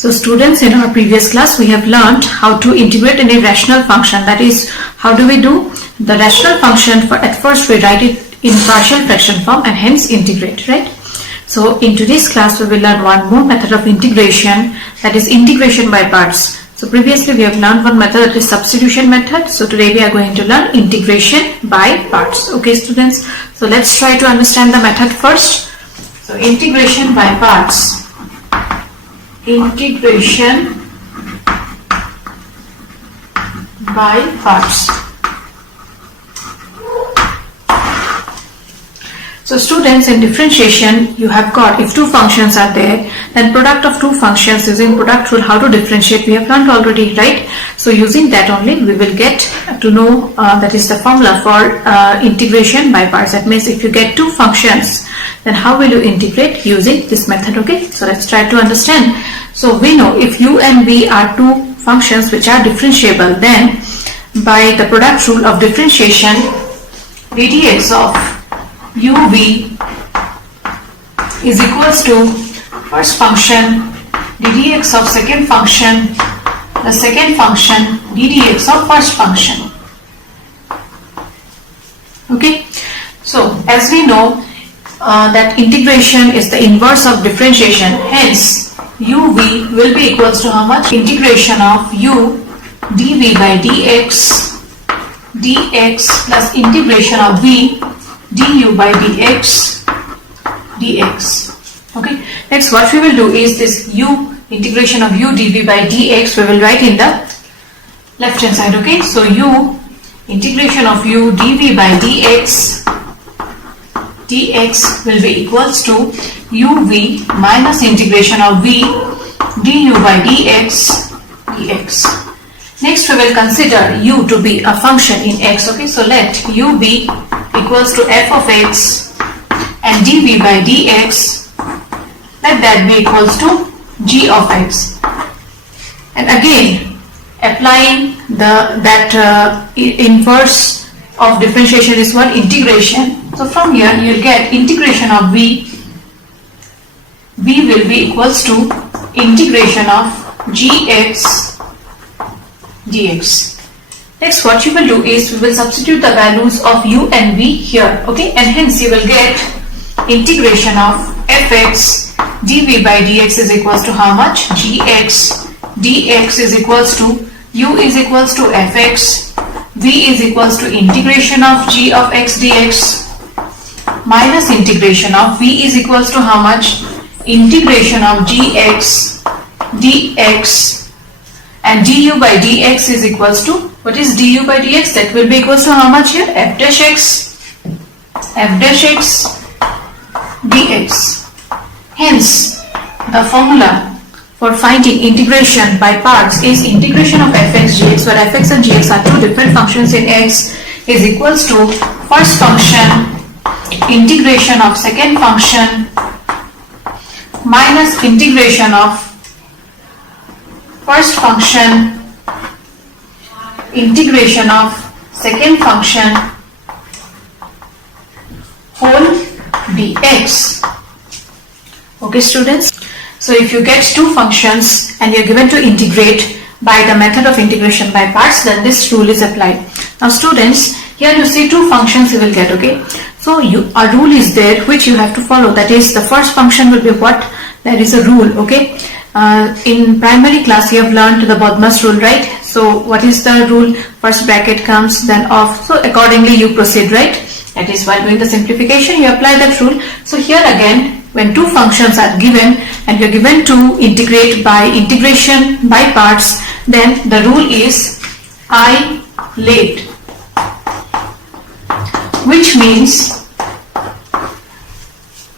So students, in our previous class we have learned how to integrate any rational function. That is, how do we do the rational function? At first we write it in partial fraction form and hence integrate, right? So in today's class we will learn one more method of integration, that is integration by parts. So previously we have learned one method, that is substitution method. So today we are going to learn integration by parts. Okay students, so let's try to understand the method first. So integration by parts. Integration by parts. So students, in differentiation you have got, if two functions are there, then product of two functions, using product rule how to differentiate we have learned already, right? So using that only we will get to know that is the formula for integration by parts. That means if you get two functions, then how will you integrate using this method? Okay, so let's try to understand. So we know if u and v are two functions which are differentiable, then by the product rule of differentiation, ddx of uv is equals to first function ddx of second function, the second function ddx of first function. Okay, so as we know that integration is the inverse of differentiation, hence uv will be equals to how much? Integration of u dv by dx plus integration of v du by dx. Okay, next what we will do is this u integration of u dv by dx we will write in the left hand side. Okay, so u integration of u dv by dx will be equals to uv minus integration of v du by dx. Next we will consider u to be a function in x. Okay, so let u be equals to f of x and dv by dx, let that be equals to g of x. And again applying that inverse of differentiation is what? Integration. So from here you will get integration of v will be equals to integration of gx dx. Next what you will do is we will substitute the values of u and v here. Okay, and hence you will get integration of fx dv by dx is equals to how much? Gx dx is equals to u is equals to fx, v is equals to integration of g of x dx minus integration of v is equals to how much? Integration of gx dx, and du by dx is equals to, what is du by dx? That will be equals to how much here? F dash x dx. Hence the formula for finding integration by parts is integration of fx gx, where fx and gx are two different functions in x, is equals to first function integration of second function minus integration of first function integration of second function whole dx. Okay students, so if you get two functions and you are given to integrate by the method of integration by parts, then this rule is applied. Now students, here you see two functions you will get. Okay, so a rule is there which you have to follow, that is the first function will be what? There is a rule. Okay, in primary class you have learned the Bodmas rule, right? So what is the rule? First bracket comes, then off, so accordingly you proceed, right? That is, while doing the simplification you apply that rule. So here again, when two functions are given and you are given to integrate by integration by parts, then the rule is I late, which means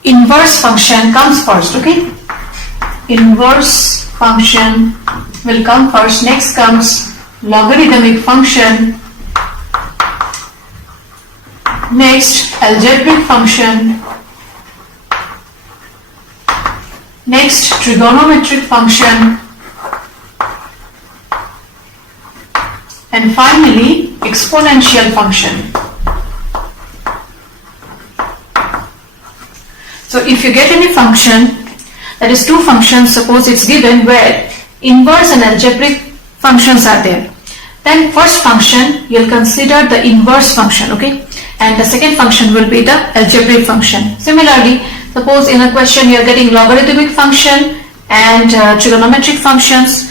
inverse function comes first. Okay, inverse function will come first, next comes logarithmic function, next algebraic function, next trigonometric function, and finally exponential function. So if you get any function, that is two functions, suppose it's given where inverse and algebraic functions are there. Then first function you'll consider the inverse function, okay, and the second function will be the algebraic function. Similarly, suppose in a question you are getting logarithmic function and trigonometric functions,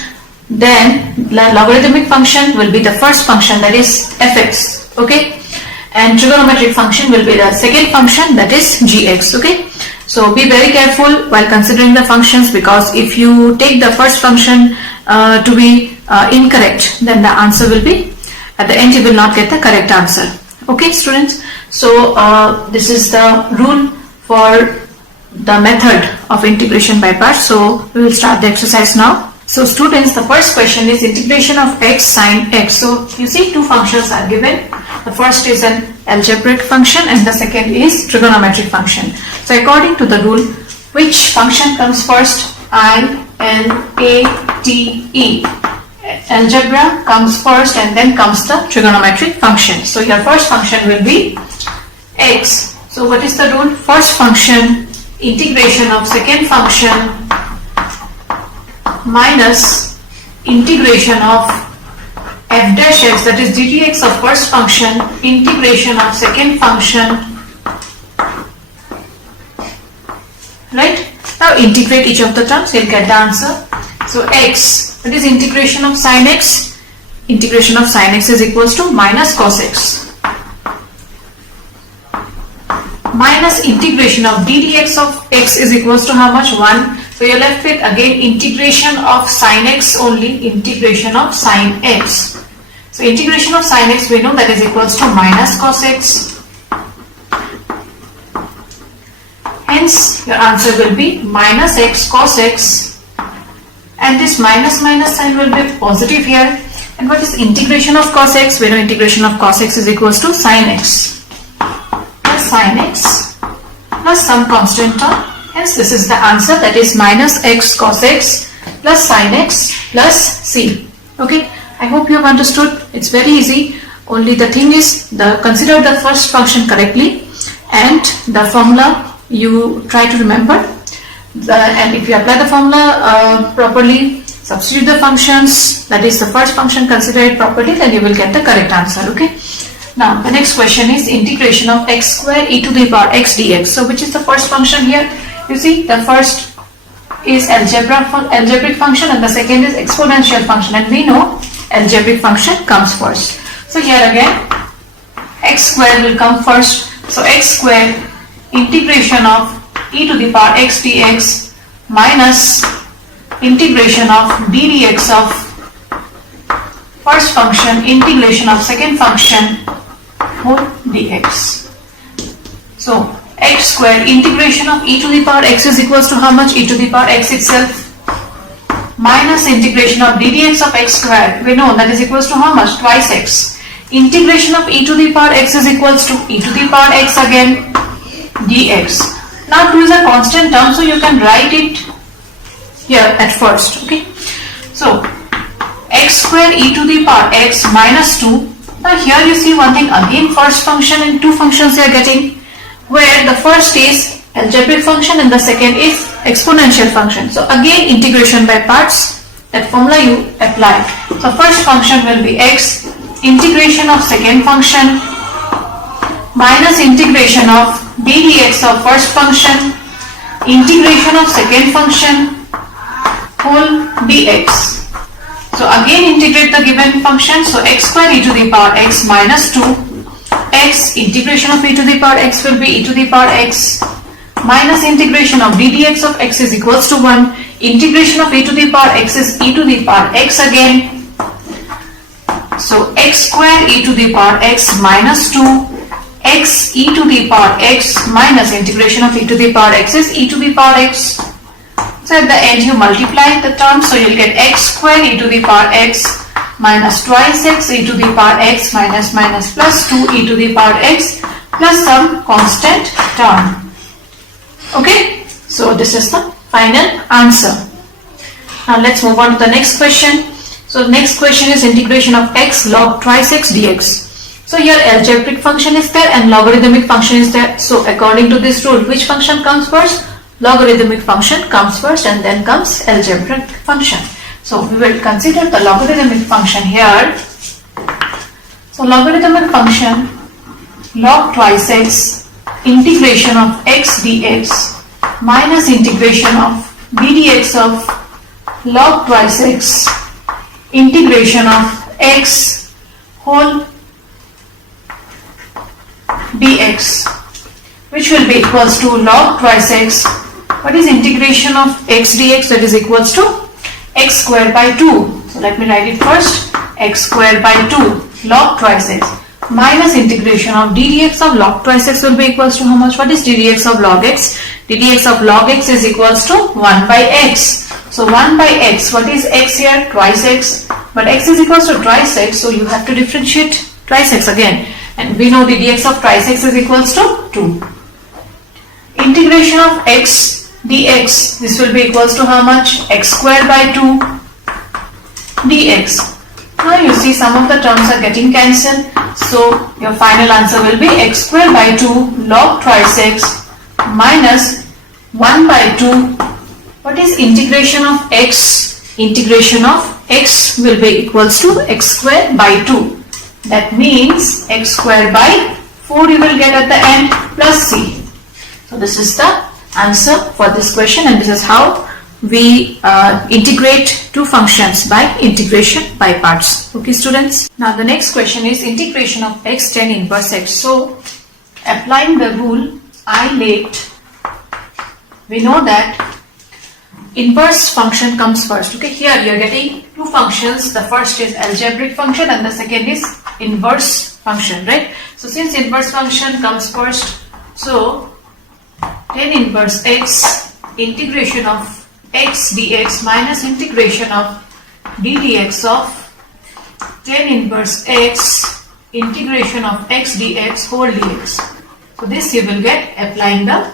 then logarithmic function will be the first function, that is fx, okay, and trigonometric function will be the second function, that is gx, okay. So be very careful while considering the functions, because if you take the first function to be incorrect, then the answer will be, at the end you will not get the correct answer. Okay students, so this is the rule for the method of integration by parts. So we will start the exercise now. So students, the first question is integration of x sine x. So you see two functions are given. The first is an algebraic function and the second is trigonometric function. So according to the rule, which function comes first? I, N, A, T, E. Algebra comes first and then comes the trigonometric function. So your first function will be x. So what is the rule? First function integration of second function minus integration of f dash x, that is dtx of first function, integration of second function, right? Now integrate each of the terms, you'll get the answer. So x, that is integration of sine x, integration of sine x is equals to minus cos x, minus integration of ddx of x is equals to how much? 1. So you're left with again integration of sine x only, integration of sine x. So integration of sine x we know that is equals to minus cos x. Hence your answer will be minus x cos x, and this minus minus sign will be positive here. And what is integration of cos x? We know integration of cos x is equals to sine x plus sine x plus some constant term. Hence this is the answer, that is minus x cos x plus sine x plus c. Okay, I hope you have understood. It's very easy. Only the thing is, consider the first function correctly and the formula you try to remember. And if you apply the formula properly, substitute the functions, that is the first function, consider it properly, then you will get the correct answer. Okay. Now the next question is integration of x square e to the power x dx. So which is the first function here? You see, the first is algebraic function and the second is exponential function, and we know algebraic function comes first. So here again x square will come first. So x square integration of e to the power x dx minus integration of d dx of first function, integration of second function whole dx. So x square integration of e to the power x is equals to how much? E to the power x itself minus integration of d dx of x square, we know that is equals to how much? Twice x. Integration of e to the power x is equals to e to the power x again dx. Now 2 is a constant term, so you can write it here at first. Okay, so x square e to the power x minus 2. Now here you see one thing, again first function and two functions you are getting, where the first is algebraic function and the second is exponential function. So again integration by parts, that formula you apply. So first function will be x, integration of second function minus integration of d dx of first function, integration of second function whole dx. So again integrate the given function. So x square e to the power x minus 2, x integration of e to the power x will be e to the power x minus integration of d dx of x is equals to 1, integration of e to the power x is e to the power x again. So x square e to the power x minus 2, x e to the power x minus integration of e to the power x is e to the power x. So at the end you multiply the terms, so you'll get x square e to the power x minus twice x e to the power x minus minus plus 2 e to the power x plus some constant term. Okay, so this is the final answer. Now let's move on to the next question. So the next question is integration of x log twice x dx. So here algebraic function is there and logarithmic function is there. So according to this rule, which function comes first? Logarithmic function comes first and then comes algebraic function. So we will consider the logarithmic function here. So logarithmic function log twice x integration of x dx minus integration of d dx of log twice x integration of x whole dx, which will be equals to log twice x. What is integration of x dx? That is equals to x square by 2. So let me write it first. X square by 2 log twice x minus integration of d dx of log twice x will be equals to how much? What is d dx of log x? d dx of log x is equals to 1 by x. So 1 by x, what is x here? Twice x. But x is equals to twice x, so you have to differentiate twice x again. And we know d dx of twice x is equals to 2. Integration of x dx, this will be equals to how much? X square by 2 dx. Now you see some of the terms are getting cancelled. So your final answer will be x square by 2 log twice x minus 1 by 2. What is integration of x? Integration of x will be equals to x square by 2. That means x square by 4 you will get at the end plus c. So this is the answer for this question, and this is how we integrate two functions by integration by parts. Okay students. Now the next question is integration of x tan inverse x. So applying the rule I late, we know that inverse function comes first. Okay, here you are getting two functions. The first is algebraic function and the second is inverse function, right? So since inverse function comes first, so tan inverse x integration of x dx minus integration of d dx of tan inverse x integration of x dx whole dx. So this you will get applying the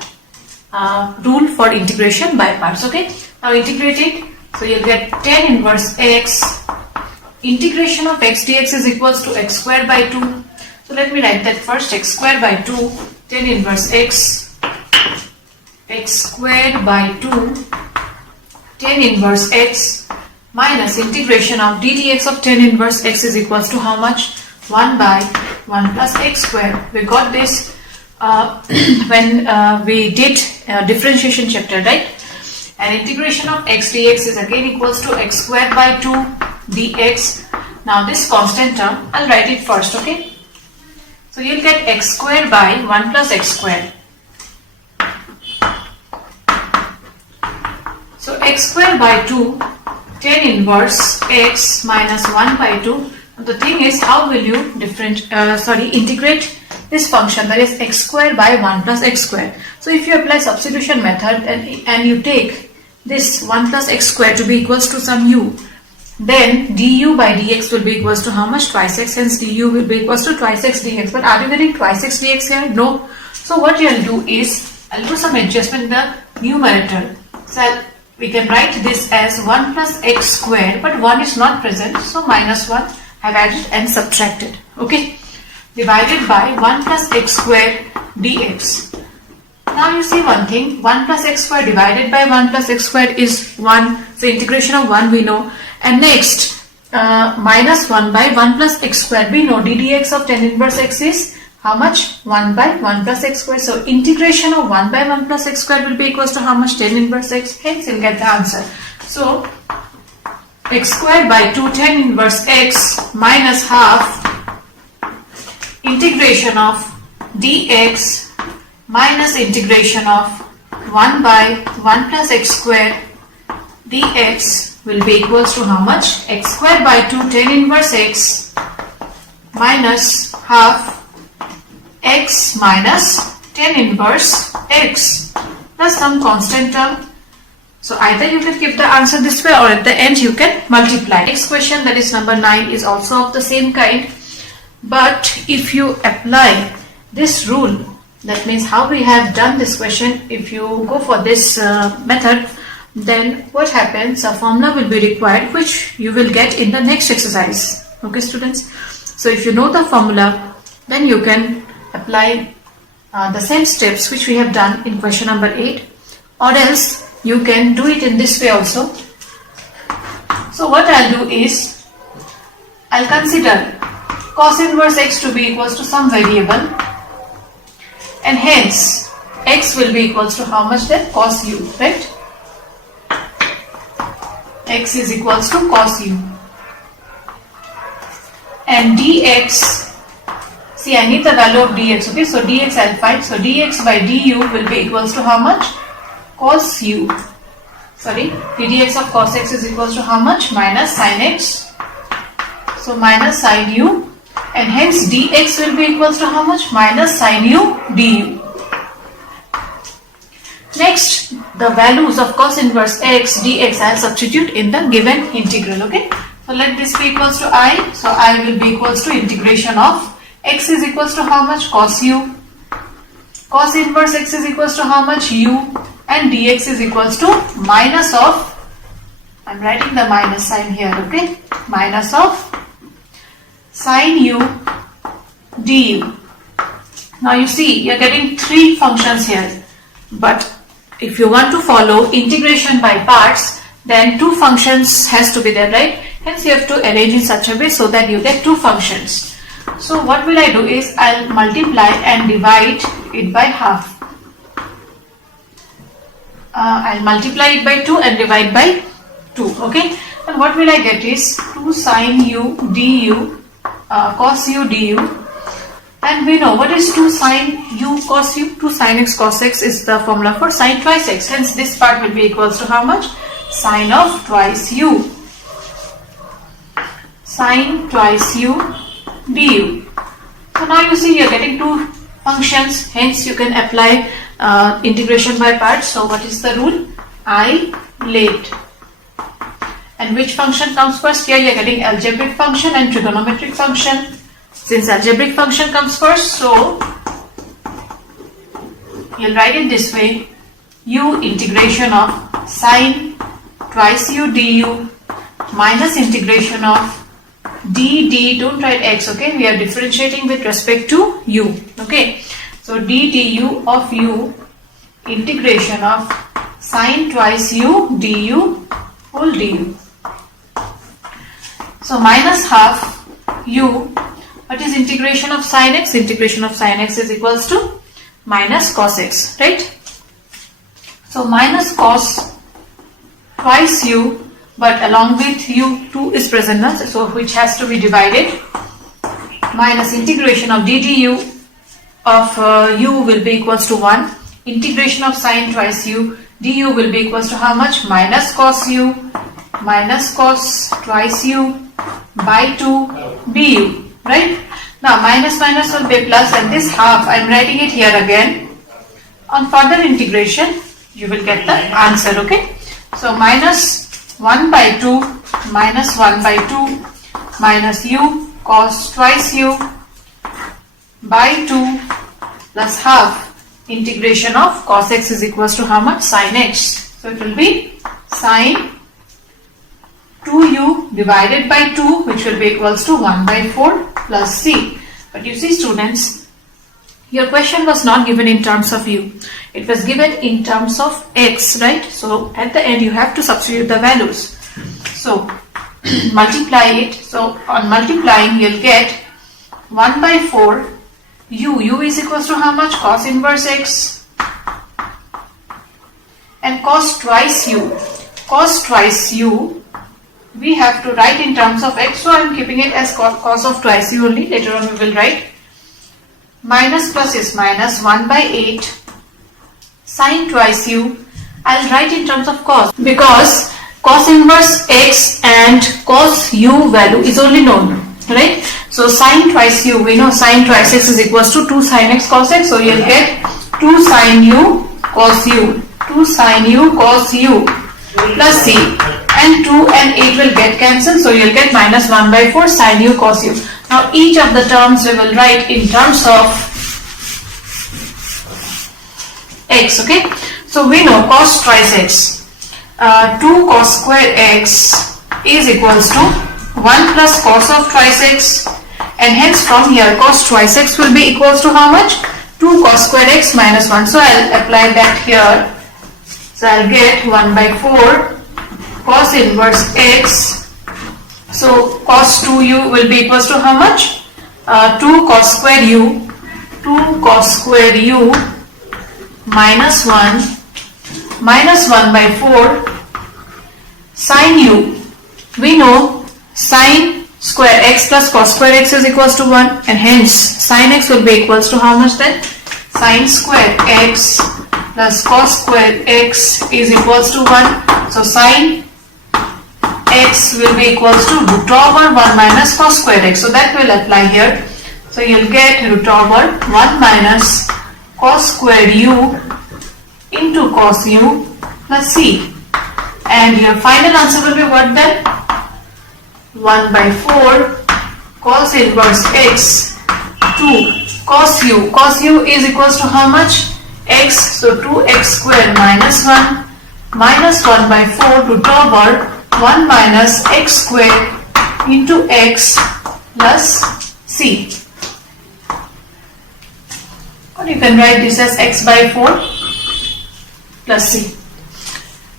rule for integration by parts. Okay, now integrate it. So you'll get tan inverse x integration of x dx is equals to x square by 2. So let me write that first. X square by 2 tan inverse x square by 2 tan inverse x minus integration of d dx of tan inverse x is equals to how much? 1 by 1 plus x square. We got this when we did differentiation chapter, right? And integration of x dx is again equals to x square by 2 dx. Now this constant term, I'll write it first, okay? So you'll get x square by 1 plus x square. So x square by 2 tan inverse x minus 1 by 2. The thing is, how will you integrate this function, that is x square by 1 plus x square. So if you apply substitution method and you take this 1 plus x square to be equals to some u, then du by dx will be equals to how much? Twice x. Hence du will be equals to twice x dx. But are you getting twice x dx here? No. So what you will do is, I'll do some adjustment in the numerator. So we can write this as 1 plus x square, but 1 is not present, so minus 1 I've added and subtracted. Okay, divided by 1 plus x square dx. Now you see one thing, 1 plus x square divided by 1 plus x square is 1. So integration of 1 we know. And next, minus 1 by 1 plus x square. We know d dx of tan inverse x is how much? 1 by 1 plus x square. So integration of 1 by 1 plus x square will be equals to how much? Tan inverse x. Hence you'll get the answer. So x square by 2 tan inverse x minus half integration of dx minus integration of 1 by 1 plus x square dx will be equals to how much? X square by 2 tan inverse x minus half x minus tan inverse x plus some constant term. So either you can keep the answer this way or at the end you can multiply. Next question, that is number 9, is also of the same kind. But if you apply this rule, that means how we have done this question, if you go for this method, then what happens? A formula will be required which you will get in the next exercise. Okay students. So if you know the formula, then you can apply the same steps which we have done in question number 8, or else you can do it in this way also. So what I'll do is, I'll consider cos inverse x to be equals to some variable, and hence x will be equals to how much then? Cos u, right? X is equals to cos u. And dx, see, I need the value of dx, okay? So dx I'll find. So dx by du will be equals to how much? Cos u. Sorry, dx of cos x is equals to how much? Minus sin x. So minus sin u, and hence dx will be equals to how much? Minus sin u du. Next, the values of cos inverse x dx I'll substitute in the given integral, okay? So let this be equals to I. So I will be equals to integration of x is equals to how much? Cos u. Cos inverse x is equals to how much? U. And dx is equals to minus of, I'm writing the minus sign here, okay? Minus of sin u du. Now you see, you're getting three functions here. But if you want to follow integration by parts, then two functions has to be there, right? Hence you have to arrange in such a way so that you get two functions. So what will I do is, I'll multiply and divide it by half. I'll multiply it by 2 and divide by 2, okay? And what will I get is 2 sin u du, cos u du. And we know what is 2 sin u cos u? 2 sin x cos x is the formula for sin twice x. Hence this part will be equals to how much? Sin of twice u. Sin twice u du. So now you see you're getting two functions. Hence you can apply integration by parts. So what is the rule? I late. And which function comes first? Here you're getting algebraic function and trigonometric function. Since algebraic function comes first, so you'll write it this way: u integration of sin twice u du minus integration of d, don't write x, okay? We are differentiating with respect to u, okay? So d du of u integration of sin twice u du whole du. So minus half u. What is integration of sin x? Integration of sin x is equals to minus cos x, right? So minus cos twice u, but along with u 2 is present now, so which has to be divided, minus integration of d du of u will be equals to 1. Integration of sin twice u du will be equals to how much? Minus cos u minus cos twice u by 2 du. Right? Now minus minus will be plus, and this half I am writing it here again. On further integration you will get the answer, okay? So minus 1 by 2 minus 1 by 2 minus u cos twice u by 2 plus half integration of cos x is equals to how much? Sin x. So it will be sin 2u divided by 2, which will be equals to 1 by 4 plus c. But you see students, your question was not given in terms of u. It was given in terms of x, right? So at the end you have to substitute the values. So multiply it. So on multiplying you'll get 1 by 4 u is equals to how much? Cos inverse x, and cos twice u. Cos twice u we have to write in terms of x, so I am keeping it as cos of twice u only. Later on we will write. Minus plus is minus 1 by 8 sin twice u. I'll write in terms of cos, because cos inverse x and cos u value is only known, right? So sin twice u, we know sin twice x is equals to 2 sin x cos x, so you'll get 2 sin u cos u, 2 sin u cos u plus c, and 2 and 8 will get cancelled, so you'll get minus 1 by 4 sin u cos u. Now each of the terms we will write in terms of x, okay? So we know cos twice x, 2 cos square x is equals to 1 plus cos of twice x, and hence from here cos twice x will be equals to how much? 2 cos square x minus 1. So I'll apply that here. So I'll get 1 by 4 cos inverse x So cos 2u will be equals to how much? 2 cos square u, 2 cos square u minus 1 by 4 sin u. We know sin square x plus cos square x is equals to 1, and hence sin x will be equals to how much then? Sin square x plus cos square x is equals to 1. So sin x will be equals to root over 1 minus cos square x. So that will apply here. So you'll get root over 1 minus cos square u into cos u plus c. And your final answer will be what then? 1 by 4 cos inverse x 2 cos u. Cos u is equals to how much? X. So 2x square minus 1 minus 1 by 4 root over 1 minus x square into x plus c. Or you can write this as x by 4 plus c.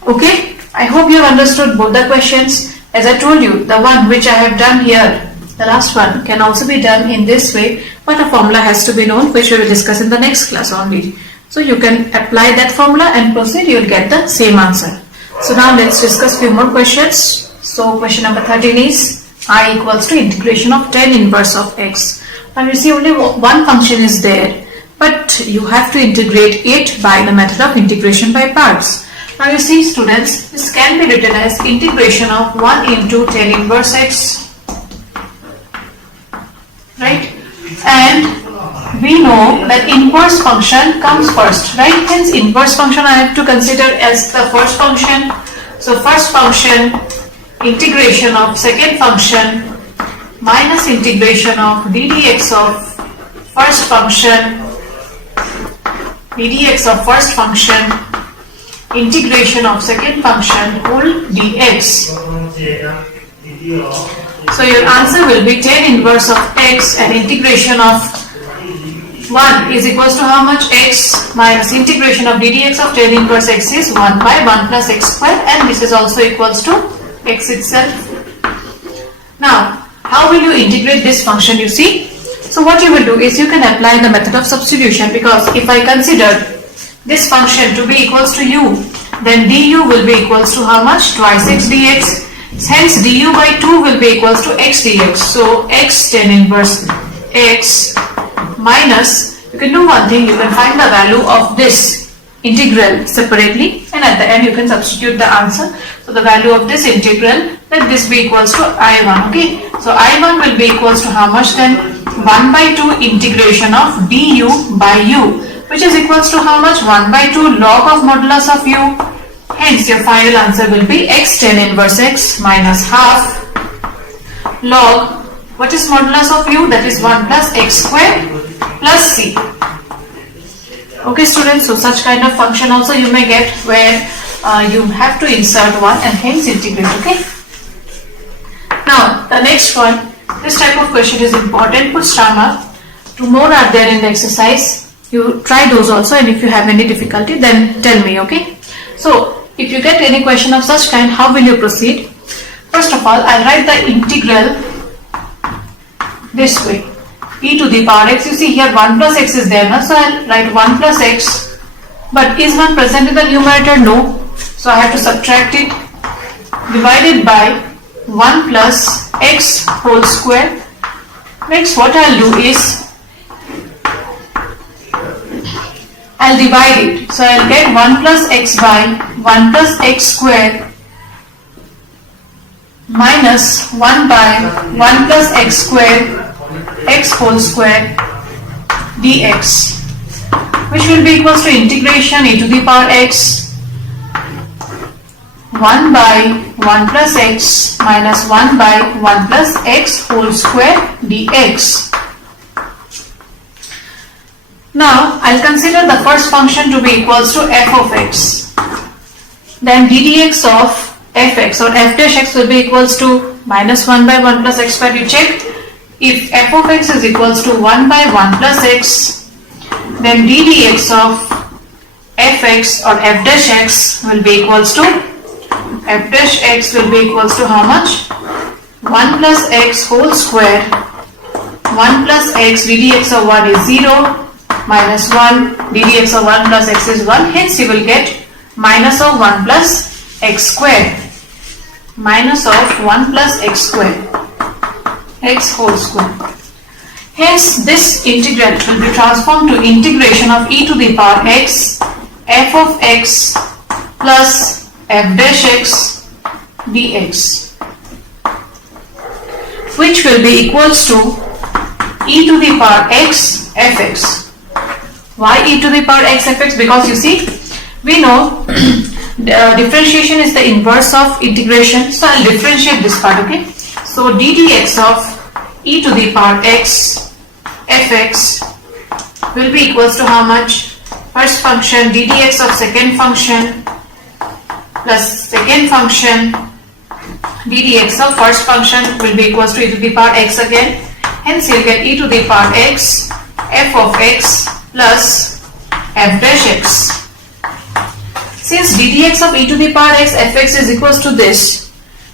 Okay, I hope you have understood both the questions. As I told you, the one which I have done here, the last one, can also be done in this way, but a formula has to be known, which we will discuss in the next class only. So you can apply that formula and proceed, you will get the same answer. So now let's discuss few more questions. So question number 13 is I equals to integration of tan inverse of x. Now you see only one function is there, but you have to integrate it by the method of integration by parts. Now you see students, this can be written as integration of 1 into tan inverse x, right? And we know that inverse function comes first, right? Hence inverse function I have to consider as the first function. So first function integration of second function minus integration of ddx of first function, ddx of first function, integration of second function whole dx. So your answer will be tan inverse of x, and integration of 1 is equals to how much? X minus integration of ddx of tan inverse x is 1 by 1 plus x square, and this is also equals to x itself. Now, how will you integrate this function, you see? So what you will do is you can apply the method of substitution, because if I consider this function to be equals to u, then du will be equals to how much? Twice x dx. Hence du by 2 will be equals to x dx. So x tan inverse x minus, you can do one thing, you can find the value of this integral separately, and at the end you can substitute the answer. So the value of this integral, let this be equals to I1, okay? So I1 will be equals to how much then? 1 by 2 integration of du by u, which is equals to how much? 1 by 2 log of modulus of u. Hence your final answer will be x tan inverse x minus half log, what is modulus of u? That is 1 plus x square plus c. Okay students, so such kind of function also you may get where you have to insert one and hence integrate, okay? Now the next one, this type of question is important, put star mark. 2 more are there in the exercise. You try those also, and if you have any difficulty then tell me, okay? So if you get any question of such kind, how will you proceed? First of all, I'll write the integral this way, e to the power x. You see here 1 plus x is there now, so I'll write 1 plus x, but is 1 present in the numerator? No, so I have to subtract it, divided by 1 plus x whole square. Next what I'll do is I'll divide it, so I'll get 1 plus x by 1 plus x square minus 1 by 1 plus x square x whole square dx, which will be equals to integration e to the power x 1 by 1 plus x minus 1 by 1 plus x whole square dx. Now I'll consider the first function to be equals to f of x. Then ddx of fx or f dash x will be equals to minus 1 by 1 plus x square. You check, if f of x is equals to 1 by 1 plus x, then ddx of fx or f dash x will be equals to, f dash x will be equals to how much? 1 plus x whole square, 1 plus x ddx of 1 is 0, minus 1 ddx of 1 plus x is 1, hence you will get minus of 1 plus x square, minus of 1 plus x square, x whole square. Hence this integral will be transformed to integration of e to the power x f of x plus f dash x dx, which will be equals to e to the power x fx. Why e to the power x fx? Because you see, we know differentiation is the inverse of integration, so I'll differentiate this part, okay? So ddx of e to the power x fx will be equals to how much? First function ddx of second function plus second function ddx of first function will be equals to e to the power x again. Hence you'll get e to the power x f of x plus f dash x. Since ddx of e to the power x fx is equals to this,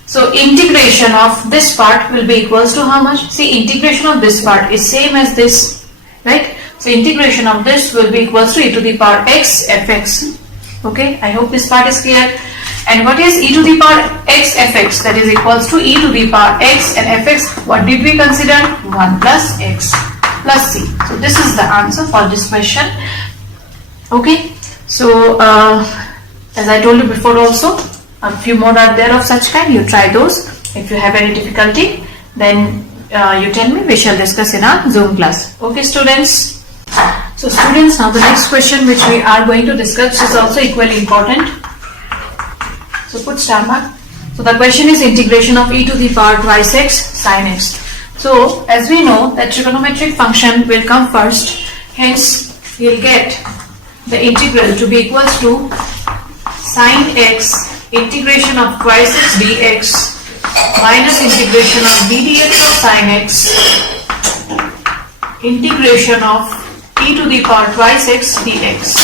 so integration of this part will be equals to how much? See, integration of this part is same as this, right? So integration of this will be equals to e to the power x fx. Okay, I hope this part is clear. And what is e to the power x fx? That is equals to e to the power x and fx. What did we consider? 1 plus x plus c. So this is the answer for this question. Okay, so as I told you before also, a few more are there of such kind. You try those. If you have any difficulty, then you tell me, we shall discuss in our Zoom class. Okay students. So students, now the next question which we are going to discuss is also equally important. So put star mark. So the question is integration of e to the power twice x sin x. So as we know that trigonometric function will come first, hence you will get the integral to be equals to sin x integration of twice x dx minus integration of ddx of sin x integration of e to the power twice x dx.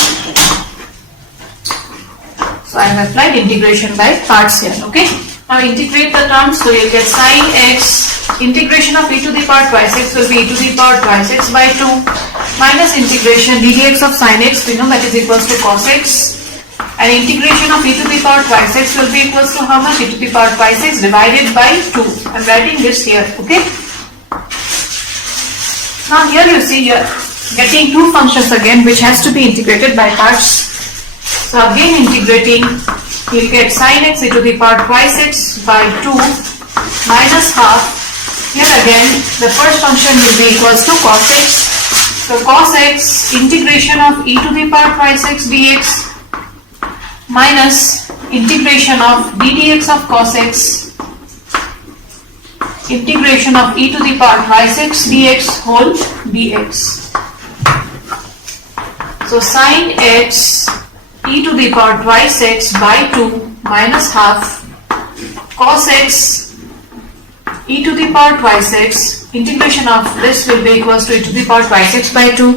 So I have applied integration by parts here. Okay. Now integrate the terms. So you get sin x integration of e to the power twice x will be e to the power twice x by 2 minus integration ddx of sin x, we know that is equals to cos x, and integration of e to the power twice x will be equals to how much? E to the power twice x divided by 2. I am writing this here. Okay. Now here you see you are getting two functions again which has to be integrated by parts. So again integrating, you will get sin x e to the power twice x by 2 minus half. Here again the first function will be equals to cos x. So cos x integration of e to the power twice x dx minus integration of ddx of cos x integration of e to the power twice x dx whole dx. So sin x e to the power twice x by 2 minus half cos x e to the power twice x integration of this will be equals to e to the power twice x by 2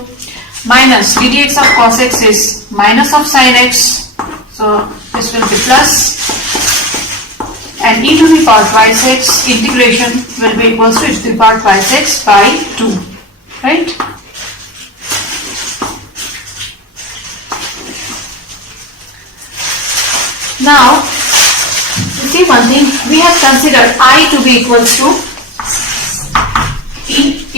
minus ddx of cos x is minus of sin x. So this will be plus, and e to the power twice x integration will be equals to e to the power twice x by 2, right? Now, you see one thing, we have considered I to be equals to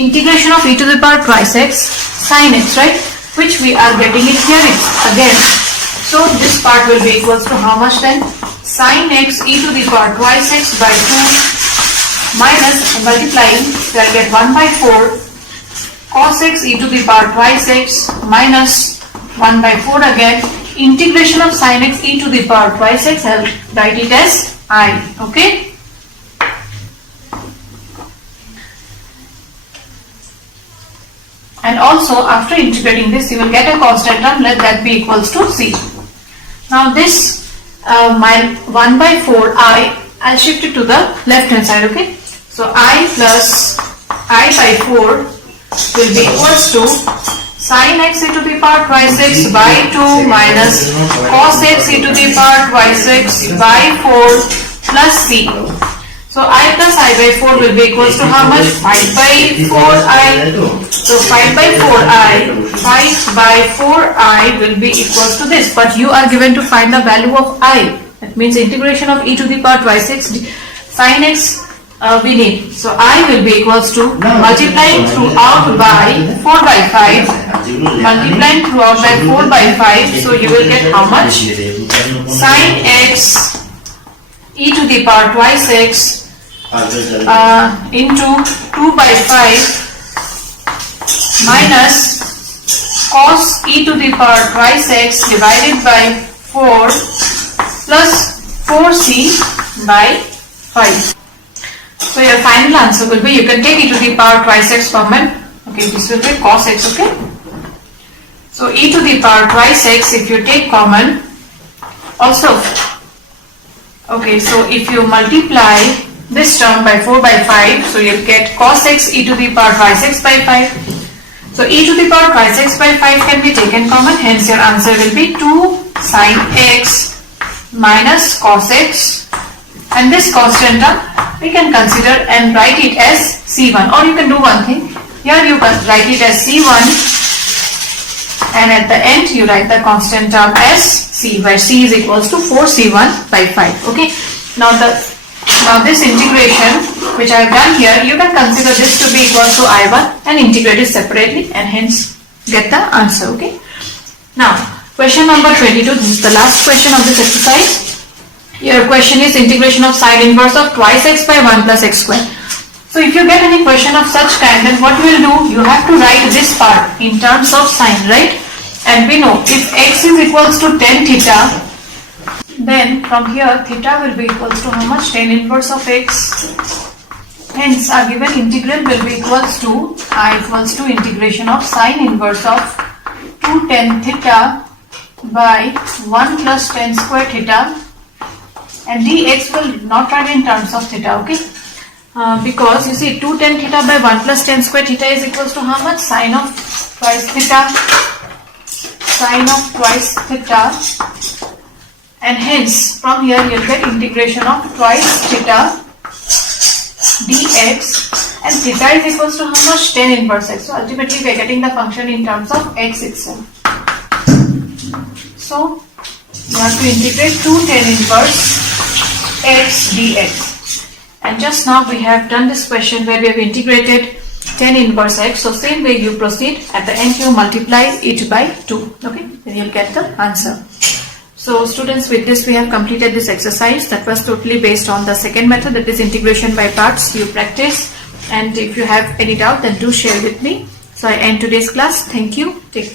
integration of e to the power twice x sin x, right? Which we are getting it here again. So this part will be equals to how much then? Sin x e to the power twice x by 2 minus multiplying, so I get 1 by 4 cos x e to the power twice x minus 1 by 4 again integration of sin x e to the power twice x. I'll write it as I. Okay. And also after integrating this you will get a constant term, let that be equals to c. Now this my 1 by 4 I'll shift it to the left hand side. Okay. So I plus I by 4 will be equals to sin x e to the power twice x by 2 minus cos x e to the power twice x by 4 plus c. So I plus I by 4 will be equals to how much? 5 by 4I. So 5 by 4I will be equals to this. But you are given to find the value of I. That means integration of e to the power twice x sin x we need. So I will be equals to multiplying throughout by 4 by 5. Multiplying throughout by 4 by 5. So you will get how much? Sin x e to the power twice x into 2 by 5 minus cos e to the power twice x divided by 4 plus 4c by 5. So your final answer will be, you can take e to the power twice x common. Okay, this will be cos x, okay. So e to the power twice x, if you take common, also, okay, so if you multiply this term by 4 by 5, so you'll get cos x e to the power twice x by 5. So e to the power twice x by 5 can be taken common, hence your answer will be 2 sin x minus cos x, and this constant term we can consider and write it as C1, or you can do one thing, here you can write it as C1 and at the end you write the constant term as C, where C is equals to 4C1 by 5. Okay, now this integration which I have done here, you can consider this to be equal to I1 and integrate it separately and hence get the answer. Okay, now question number 22, this is the last question of this exercise. Your question is integration of sine inverse of twice x by 1 plus x square. So if you get any question of such kind, then what you will do, you have to write this part in terms of sine, right? And we know if x is equals to tan theta, then from here theta will be equals to how much? Tan inverse of x. Hence our given integral will be equals to I equals to integration of sine inverse of 2 tan theta by 1 plus tan square theta, and dx will not write in terms of theta, okay? Because you see 2 tan theta by 1 plus tan square theta is equals to how much? Sine of twice theta. Sine of twice theta, and hence from here you will get integration of twice theta dx, and theta is equals to how much? Tan inverse x. So ultimately we are getting the function in terms of x itself. So you have to integrate 2 tan inverse x dx. And just now we have done this question where we have integrated tan inverse x. So same way you proceed, at the end you multiply it by 2. Okay, then you'll get the answer. So students, with this we have completed this exercise that was totally based on the second method, that is integration by parts. You practice, and if you have any doubt then do share with me. So I end today's class. Thank you. Take care.